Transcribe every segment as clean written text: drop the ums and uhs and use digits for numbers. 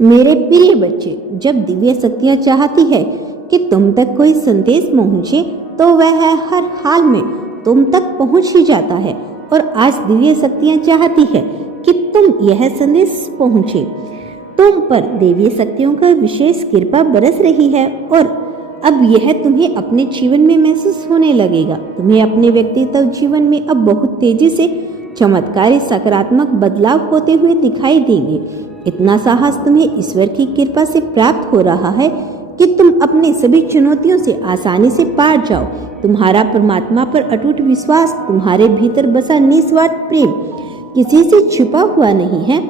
मेरे प्रिय बच्चे, जब दिव्य शक्तियाँ चाहती है कि तुम तक कोई संदेश पहुँचे तो वह हर हाल में तुम तक पहुँच ही जाता है। और आज दिव्य शक्तियाँ चाहती है कि तुम यह संदेश पहुँचे। तुम पर देवी शक्तियों का विशेष कृपा बरस रही है और अब यह तुम्हें अपने जीवन में महसूस होने लगेगा। तुम्हें अपने व्यक्तित्व जीवन में अब बहुत तेजी से चमत्कारी सकारात्मक बदलाव होते हुए दिखाई देंगे। इतना साहस तुम्हें ईश्वर की कृपा से प्राप्त हो रहा है कि तुम अपनी सभी चुनौतियों से आसानी से पार जाओ। तुम्हारा परमात्मा पर अटूट विश्वास, तुम्हारे भीतर बसा निस्वार्थ प्रेम किसी से छुपा हुआ नहीं है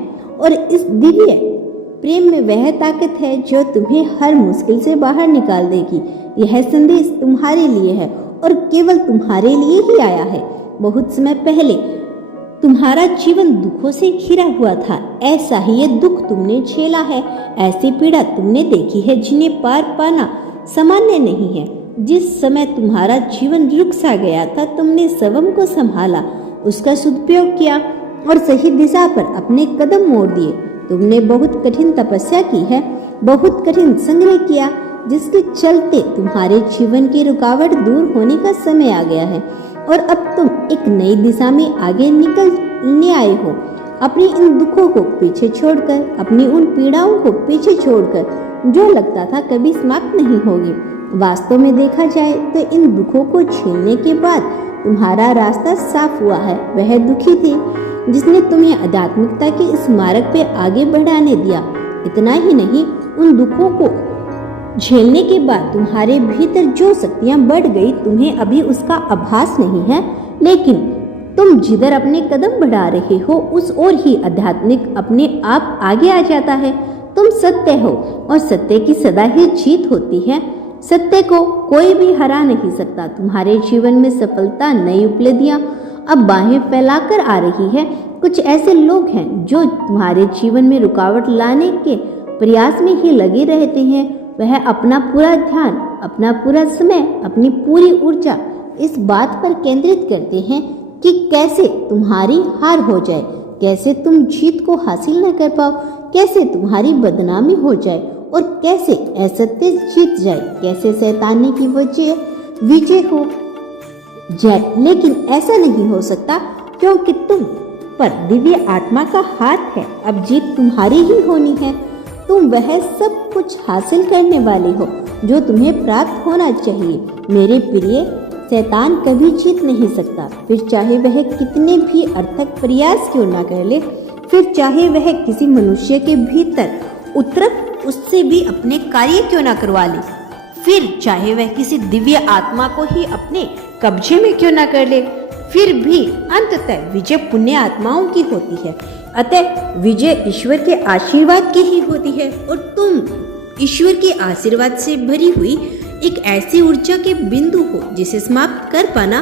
और इस दिव्य प्रेम में वह ताकत है जो तुम्हें हर मुश्किल से बाहर निकाल देगी। यह संदेश तुम्हारे लिए है और केवल तुम्हारे लिए ही आया है। बहुत समय पहले तुम्हारा जीवन दुखों से घिरा हुआ था। ऐसा ही ये दुख तुमने झेला है, ऐसी पीड़ा तुमने देखी है जिन्हें पार पाना सामान्य नहीं है। जिस समय तुम्हारा जीवन रुक सा गया था, तुमने स्वयं को संभाला, उसका सदुपयोग किया और सही दिशा पर अपने कदम मोड़ दिए। तुमने बहुत कठिन तपस्या की है, बहुत कठिन संग्रह किया, जिसके चलते तुम्हारे जीवन की रुकावट दूर होने का समय आ गया है और अब तुम एक नई दिशा में आगे निकलने आए हो। अपनी इन दुखों को पीछे छोड़कर, अपनी उन पीड़ाओं को पीछे छोड़कर जो लगता था कभी समाप्त नहीं होगी। वास्तव में देखा जाए तो इन दुखों को झेलने के बाद तुम्हारा रास्ता साफ हुआ है। वह दुखी थी जिसने तुम्हें आध्यात्मिकता के इस मार्ग पे आगे बढ़ाने दिया। इतना ही नहीं, उन दुखों को झेलने के बाद तुम्हारे भीतर जो शक्तियां बढ़ गई, तुम्हें अभी उसका आभास नहीं है, लेकिन तुम जिधर अपने कदम बढ़ा रहे हो उस ओर ही आध्यात्मिक अपने आप आगे आ जाता है। तुम सत्य हो और सत्य की सदा ही जीत होती है। सत्य को कोई भी हरा नहीं सकता। तुम्हारे जीवन में सफलता, नई उपलब्धियां अब बाहें फैलाकर आ रही है। कुछ ऐसे लोग हैं जो तुम्हारे जीवन में रुकावट लाने के प्रयास में ही लगे रहते हैं। वह अपना पूरा ध्यान, अपना पूरा समय, अपनी पूरी ऊर्जा इस बात पर केंद्रित करते हैं कि कैसे तुम्हारी हार हो जाए, कैसे तुम जीत को हासिल न कर पाओ, कैसे तुम्हारी बदनामी हो जाए और कैसे असत्य जीत जाए, कैसे शैतानी की विजय हो जाए। लेकिन ऐसा नहीं हो सकता क्योंकि तुम पर दिव्य आत्मा का हाथ है। अब जीत तुम्हारी ही होनी है। तुम वह सब कुछ हासिल करने वाले हो जो तुम्हें प्राप्त होना चाहिए। मेरे प्रिय, शैतान कभी जीत नहीं सकता, फिर चाहे वह कितने भी अर्थक प्रयास क्यों ना कर ले, फिर चाहे वह किसी मनुष्य के भीतर उतर उससे भी अपने कार्य क्यों ना करवा ले, फिर चाहे वह किसी दिव्य आत्मा को ही अपने कब्जे में क्यों ना कर ले, फिर भी अंततः विजय पुण्य आत्माओं की होती है। अतः विजय ईश्वर के आशीर्वाद की ही होती है और तुम ईश्वर के आशीर्वाद से भरी हुई एक ऐसी ऊर्जा के बिंदु हो जिसे समाप्त कर पाना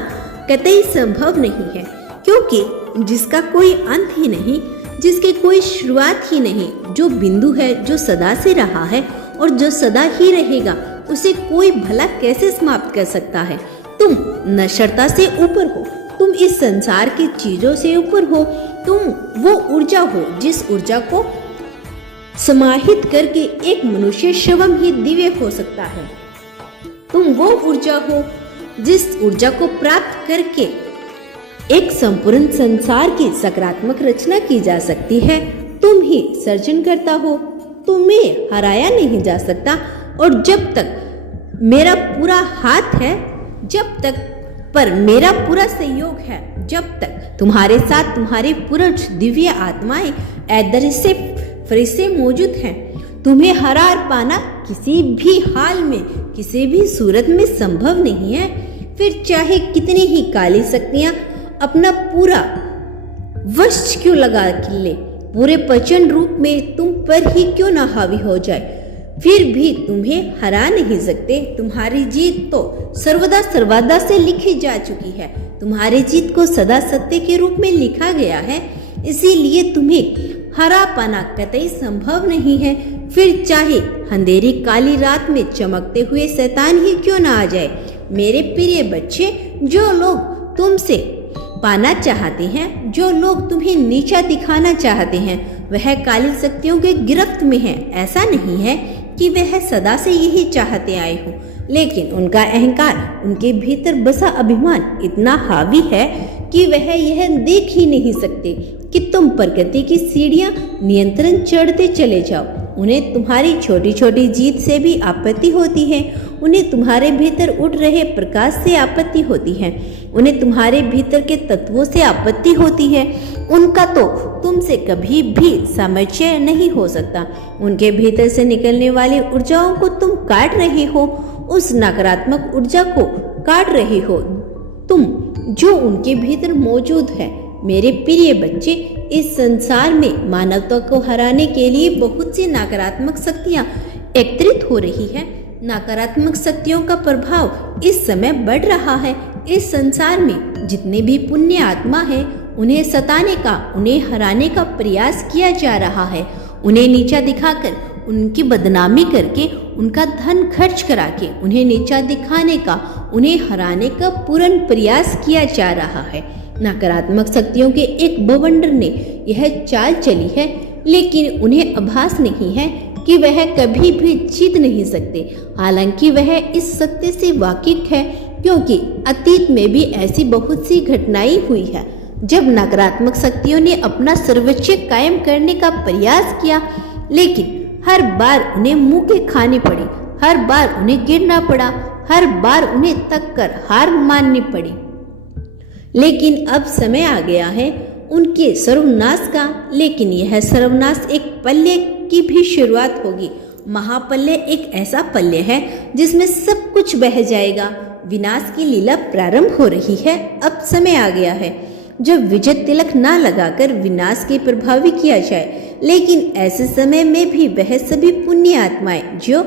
कतई संभव नहीं है, क्योंकि जिसका कोई अंत ही नहीं, जिसके कोई शुरुआत ही नहीं, जो बिंदु है, जो सदा से रहा है और जो सदा ही रहेगा, उसे कोई भला कैसे समाप्त कर सकता है। तुम नश्वरता से ऊपर हो, तुम इस संसार की चीजों से ऊपर हो। तुम वो ऊर्जा हो जिस ऊर्जा को समाहित करके एक मनुष्य स्वयं ही दिव्य हो सकता है। तुम वो ऊर्जा हो जिस ऊर्जा को प्राप्त करके एक संपूर्ण संसार की सकारात्मक रचना की जा सकती है। तुम ही सर्जन करता हो, तुम्हें हराया नहीं जा सकता। और जब तक मेरा पूरा हाथ है, जब तक पर मेरा पूरा सहयोग है, जब तक तुम्हारे साथ तुम्हारे पुरुष दिव्य आत्माएं अदृश्य फरिश्ते मौजूद हैं, तुम्हें हरा पाना किसी भी हाल में, किसी भी सूरत में संभव नहीं है। फिर चाहे कितनी ही काली शक्तियां अपना पूरा वश क्यों लगा ले, पूरे प्रचंड रूप में तुम पर ही क्यों ना हावी हो जाए, फिर भी तुम्हें हरा नहीं सकते। तुम्हारी जीत तो सर्वदा से लिखी जा चुकी है। तुम्हारी जीत को सदा सत्य के रूप में लिखा गया है, इसीलिए तुम्हें हरा पाना कतई संभव नहीं है। फिर चाहे अंधेरी काली रात में चमकते हुए शैतान ही क्यों ना आ जाए। मेरे प्रिय बच्चे, जो लोग तुमसे पाना चाहते हैं, जो लोग तुम्हें नीचा दिखाना चाहते हैं, वह काली शक्तियों के गिरफ्त में है। ऐसा नहीं है कि वह सदा से यही चाहते आए हो, लेकिन उनका अहंकार, उनके भीतर बसा अभिमान इतना हावी है कि वह यह देख ही नहीं सकते कि तुम प्रकृति की सीढ़ियां नियंत्रण चढ़ते चले जाओ। उन्हें तुम्हारी छोटी छोटी जीत से भी आपत्ति होती है। उन्हें तुम्हारे भीतर उठ रहे प्रकाश से आपत्ति होती है। उन्हें तुम्हारे भीतर के तत्वों से आपत्ति होती है। उनका तो तुमसे कभी भी सामंजस्य नहीं हो सकता। उनके भीतर से निकलने वाली ऊर्जाओं को तुम काट रहे हो, उस नकारात्मक ऊर्जा को काट रहे हो तुम, जो उनके भीतर मौजूद है। मेरे प्रिय बच्चे, इस संसार में मानवता को हराने के लिए बहुत सी नकारात्मक शक्तियां एकत्रित हो रही है। नकारात्मक शक्तियों का प्रभाव इस समय बढ़ रहा है। इस संसार में जितने भी पुण्य आत्मा है, उन्हें सताने का, उन्हें हराने का प्रयास किया जा रहा है। उन्हें नीचा दिखाकर, उनकी बदनामी करके, उनका धन खर्च करा के उन्हें नीचा दिखाने का, उन्हें हराने का पूर्ण प्रयास किया जा रहा है। नकारात्मक शक्तियों के एक बवंडर ने यह चाल चली है, लेकिन उन्हें आभास नहीं है कि वह कभी भी जीत नहीं सकते। हालांकि वह इस सत्य से वाकिफ है, क्योंकि अतीत में भी ऐसी बहुत सी घटनाएं हुई है जब नकारात्मक शक्तियों ने अपना सर्वोच्च कायम करने का प्रयास किया, लेकिन हर बार उन्हें मुंह खानी पड़ी, हर बार उन्हें गिरना पड़ा, हर बार उन्हें तक कर हार माननी पड़ी। लेकिन अब समय आ गया है उनके सर्वनाश का। लेकिन यह सर्वनाश एक पल्ले की भी शुरुआत होगी। महापल्ले एक ऐसा पल्ले है जिसमें सब कुछ बह जाएगा। विनाश की लीला प्रारंभ हो रही है। अब समय आ गया है जब विजय तिलक ना लगाकर विनाश के प्रभावी किया जाए। लेकिन ऐसे समय में भी वह सभी पुण्य आत्माएं जो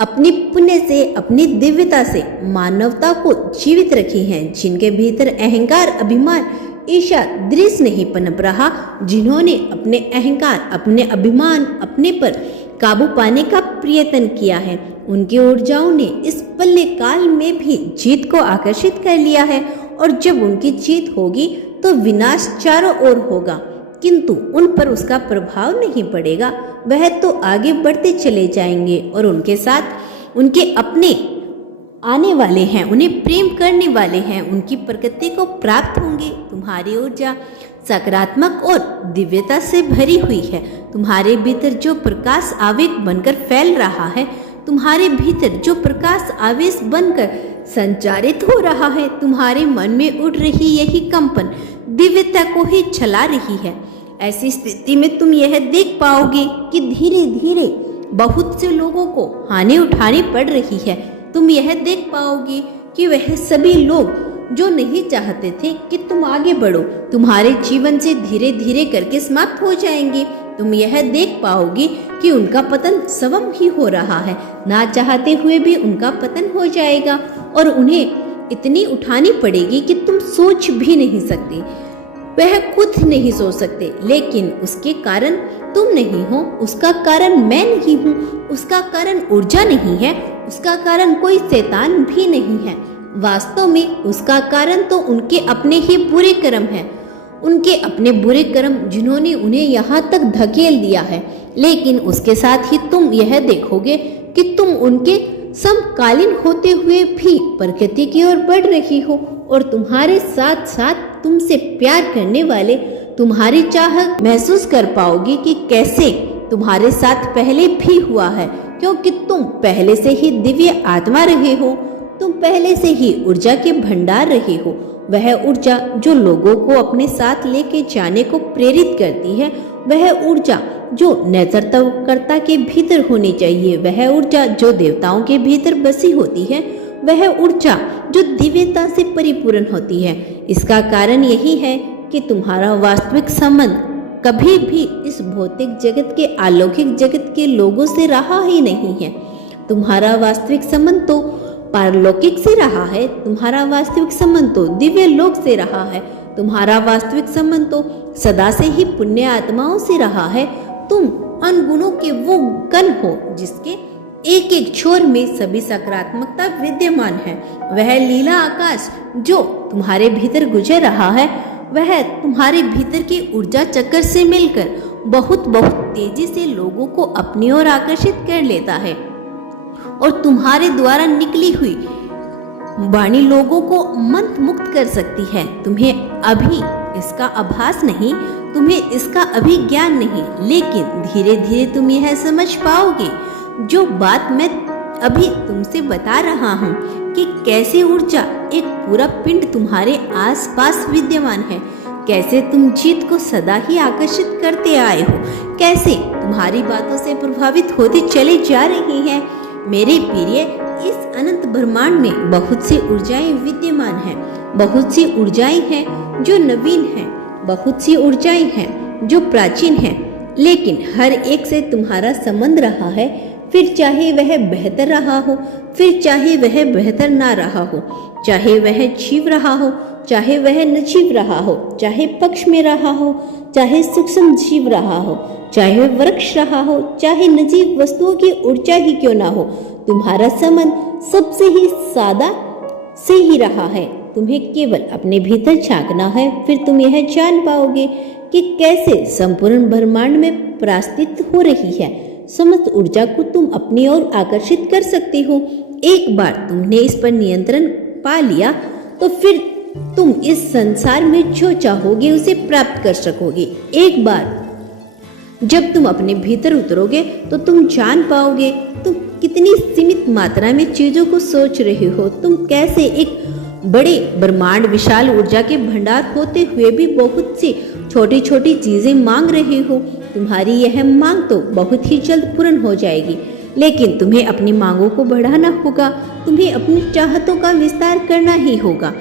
अपनी पुण्य से, अपनी दिव्यता से मानवता को जीवित रखी हैं, जिनके भीतर अहंकार, अभिमान, ईर्ष्या, द्वेष नहीं पनप रहा, जिन्होंने अपने अहंकार, अपने अभिमान, अपने पर काबू पाने का प्रयत्न किया है, उनकी ऊर्जाओं ने इस पल्ले काल में भी जीत को आकर्षित कर लिया है। और जब उनकी जीत होगी तो विनाश चारों ओर होगा, किंतु उन पर उसका प्रभाव नहीं पड़ेगा। वह तो आगे बढ़ते चले जाएंगे और उनके साथ उनके अपने आने वाले हैं, उन्हें प्रेम करने वाले हैं, उनकी प्रकृति को प्राप्त होंगे। तुम्हारी ऊर्जा सकारात्मक और दिव्यता से भरी हुई है। तुम्हारे भीतर जो प्रकाश आवेग बनकर फैल रहा है, तुम्हारे भीतर जो प्रकाश आवेश बनकर संचारित हो रहा है, तुम्हारे मन में उठ रही यही कंपन दिव्यता को ही छला रही है। ऐसी स्थिति में तुम यह देख पाओगे कि धीरे धीरे बहुत से लोगों को हानि उठानी पड़ रही है। तुम यह देख पाओगे कि वह सभी लोग जो नहीं चाहते थे कि तुम आगे बढ़ो, तुम्हारे जीवन से धीरे धीरे करके समाप्त हो जाएंगे। तुम यह देख पाओगे कि उनका पतन स्वयं ही हो रहा है, ना चाहते हुए भी उनका पतन हो जाएगा और उन्हें इतनी उठानी पड़ेगी कि तुम सोच भी नहीं सकते। वह खुद नहीं सोच सकते, लेकिन उसके कारण तुम नहीं हो, उसका कारण मैं नहीं हूँ, उसका कारण ऊर्जा नहीं है, उसका कारण कोई शैतान भी नहीं है। वास्तव में उसका कारण तो उनके अपने ही बुरे कर्म हैं, उनके अपने बुरे कर्म जिन्होंने उन्हें यहाँ तक धकेल दिया है। लेकिन उसके साथ ही तुम यह देखोगे कि तुम उनके समकालीन होते हुए भी प्रकृति की ओर बढ़ रही हो और तुम्हारे साथ साथ तुमसे प्यार करने वाले तुम्हारी चाहत महसूस कर पाओगे कि कैसे तुम्हारे साथ पहले भी हुआ है, क्योंकि तुम पहले से ही दिव्य आत्मा रहे हो, तुम पहले से ही ऊर्जा के भंडार रहे हो। वह ऊर्जा जो लोगों को अपने साथ लेके जाने को प्रेरित करती है, वह ऊर्जा जो नेतृत्वकर्ता के भीतर होनी चाहिए, वह ऊर्जा जो देवताओं के भीतर बसी होती है, वह ऊर्जा जो दिव्यता से परिपूर्ण होती है। इसका कारण यही है कि तुम्हारा वास्तविक संबंध कभी भी इस भौतिक जगत के, अलौकिक जगत के लोगों से रहा ही नहीं है। तुम्हारा वास्तविक संबंध तो पारलौकिक से रहा है, तुम्हारा वास्तविक संबंध तो दिव्य लोक से रहा है, तुम्हारा वास्तविक संबंध तो सदा से ही पुण्य आत्माओं से रहा है। तुम अनगुणों के वो गण हो जिसके एक एक छोर में सभी सकारात्मकता विद्यमान है। वह लीला आकाश जो तुम्हारे भीतर गुजर रहा है, वह तुम्हारे भीतर के ऊर्जा चक्कर से मिलकर बहुत बहुत तेजी से लोगों को अपनी ओर आकर्षित कर लेता है और तुम्हारे द्वारा निकली हुई वाणी लोगों को मंत्रमुग्ध कर सकती है। तुम्हें अभी इसका आभास नहीं, तुम्हें इसका अभी ज्ञान नहीं, लेकिन धीरे धीरे तुम यह समझ पाओगे जो बात मैं अभी तुमसे बता रहा हूँ कि कैसे ऊर्जा एक पूरा पिंड तुम्हारे आसपास विद्यमान है, कैसे तुम जीत को सदा ही आकर्षित करते आए हो, कैसे तुम्हारी बातों से प्रभावित होती चली जा रही है। मेरे प्रिय, इस अनंत ब्रह्मांड में बहुत सी ऊर्जाएं विद्यमान हैं, बहुत सी ऊर्जाएं हैं जो नवीन हैं, बहुत सी ऊर्जाएं हैं जो प्राचीन हैं, लेकिन हर एक से तुम्हारा संबंध रहा है, फिर चाहे वह बेहतर रहा हो, फिर चाहे वह बेहतर ना रहा हो, चाहे वह जीव रहा हो, चाहे वह निर्जीव रहा हो, चाहे पक्ष में रहा हो, चाहे सूक्ष्म जीव रहा हो, चाहे वृक्ष रहा हो, चाहे निर्जीव वस्तुओं की ऊर्जा ही क्यों ना हो, तुम्हारा संबंध सबसे ही सादा से ही रहा है। तुम्हें केवल अपने भीतर झांकना है, फिर तुम यह जान पाओगे कि कैसे संपूर्ण ब्रह्मांड में परास्थित हो रही है। समस्त ऊर्जा को तुम अपनी ओर आकर्षित कर सकती हो। एक बार तुमने इस पर नियंत्रण पा लिया तो फिर तुम इस संसार में जो चाहोगे उसे प्राप्त कर सकोगे। एक बार जब तुम अपने भीतर उतरोगे तो तुम जान पाओगे तुम कितनी सीमित मात्रा में चीजों को सोच रहे हो, तुम कैसे एक बड़े ब्रह्मांड विशाल ऊर्जा के भंडार होते हुए भी बहुत सी छोटी छोटी चीजें मांग रहे हो। तुम्हारी यह मांग तो बहुत ही जल्द पूर्ण हो जाएगी, लेकिन तुम्हें अपनी मांगों को बढ़ाना होगा, तुम्हें अपनी चाहतों का विस्तार करना ही होगा,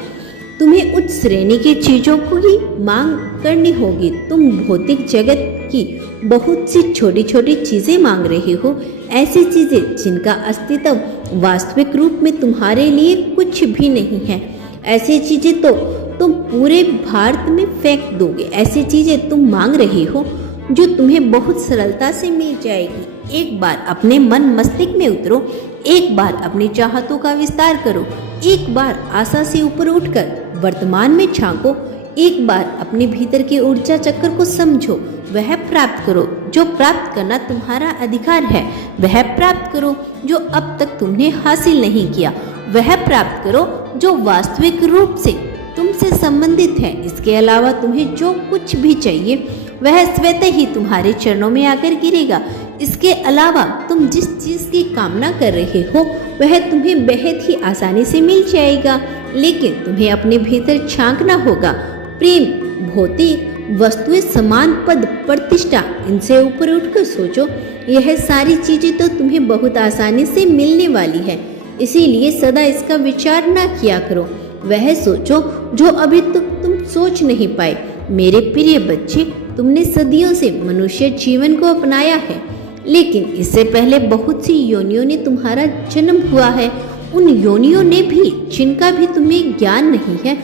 तुम्हें उच्च श्रेणी की चीजों को ही मांग करनी होगी। तुम भौतिक जगत की बहुत सी छोटी छोटी चीजें मांग रहे हो, ऐसी चीजें जिनका अस्तित्व वास्तविक रूप में तुम्हारे लिए कुछ भी नहीं है। ऐसी चीजें तो तुम पूरे भारत में फेंक दोगे। ऐसी चीजें तुम मांग रहे हो जो तुम्हें बहुत सरलता से मिल जाएगी। एक बार अपने मन मस्तिष्क में उतरो, एक बार अपनी चाहतों का विस्तार करो, एक बार आशा से ऊपर उठकर वर्तमान में झांको, एक बार अपने भीतर के ऊर्जा चक्र को समझो, वह प्राप्त करो जो प्राप्त करना तुम्हारा अधिकार है, वह प्राप्त करो जो अब तक तुमने हासिल नहीं किया, वह प्राप्त करो जो वास्तविक रूप से तुमसे संबंधित है। इसके अलावा तुम्हें जो कुछ भी चाहिए वह स्वतः ही तुम्हारे चरणों में आकर गिरेगा। इसके अलावा तुम जिस चीज की कामना कर रहे हो वह तुम्हें बेहद ही आसानी से मिल जाएगा, लेकिन तुम्हें अपने भीतर झांकना होगा। प्रेम, भौतिक वस्तुएं, समान पद, प्रतिष्ठा, इनसे ऊपर उठकर सोचो, यह सारी चीजें तो तुम्हें बहुत आसानी से मिलने वाली है। इसीलिए सदा इसका विचार ना किया करो, वह सोचो जो अभी तक तुम सोच नहीं पाए। मेरे प्रिय बच्चे, तुमने सदियों से मनुष्य जीवन को अपनाया है, लेकिन इससे पहले बहुत सी योनियों ने तुम्हारा जन्म हुआ है, उन योनियों ने भी जिनका भी तुम्हें ज्ञान नहीं है।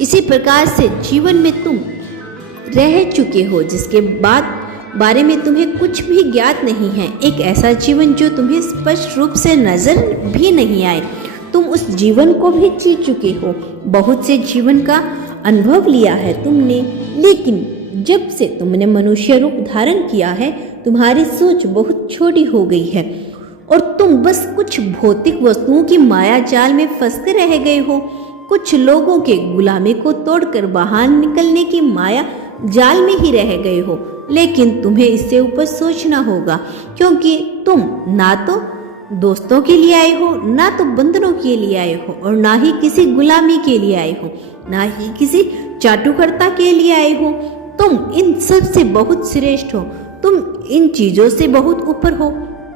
इसी प्रकार से जीवन में तुम रह चुके हो जिसके बारे में तुम्हें कुछ भी ज्ञात नहीं है, एक ऐसा जीवन जो तुम्हें स्पष्ट रूप से नजर भी नहीं आए। तुम उस जीवन को भी जी चुके हो, बहुत से जीवन का अनुभव लिया है तुमने, लेकिन जब से तुमने मनुष्य रूप धारण किया है तुम्हारी सोच बहुत छोटी हो गई है और तुम बस कुछ भौतिक वस्तुओं की माया जाल में फंसते रह गए हो। कुछ लोगों के गुलामी को तोड़कर बाहर निकलने की माया जाल में ही रह गए हो, लेकिन तुम्हें इससे ऊपर सोचना होगा, क्योंकि तुम ना तो दोस्तों के लिए आए हो, ना तो बंधनों के लिए आए हो, और ना ही किसी गुलामी के लिए आए हो, ना ही किसी चाटुकर्ता के लिए आए हो। तुम इन सब से बहुत श्रेष्ठ हो, तुम इन चीजों से बहुत ऊपर हो,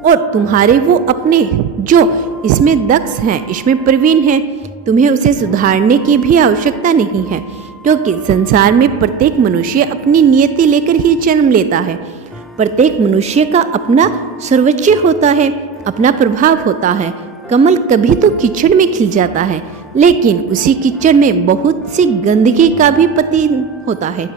और तुम्हारे वो अपने जो इसमें दक्ष हैं, इसमें प्रवीण हैं, तुम्हें उसे सुधारने की भी आवश्यकता नहीं है, क्योंकि संसार में प्रत्येक मनुष्य अपनी नियति लेकर ही जन्म लेता है। प्रत्येक मनुष्य का अपना सर्वोच्च होता है, अपना प्रभाव होता है। कमल कभी तो कीचड़ में खिल जाता है, लेकिन उसी कीचड़ में बहुत सी गंदगी का भी पति होता है।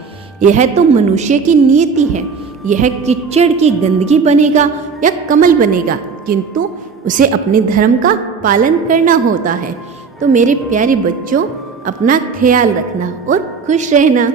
यह तो मनुष्य की नियति है, यह कीचड़ की गंदगी बनेगा या कमल बनेगा, किंतु उसे अपने धर्म का पालन करना होता है। तो मेरे प्यारे बच्चों, अपना ख्याल रखना और खुश रहना।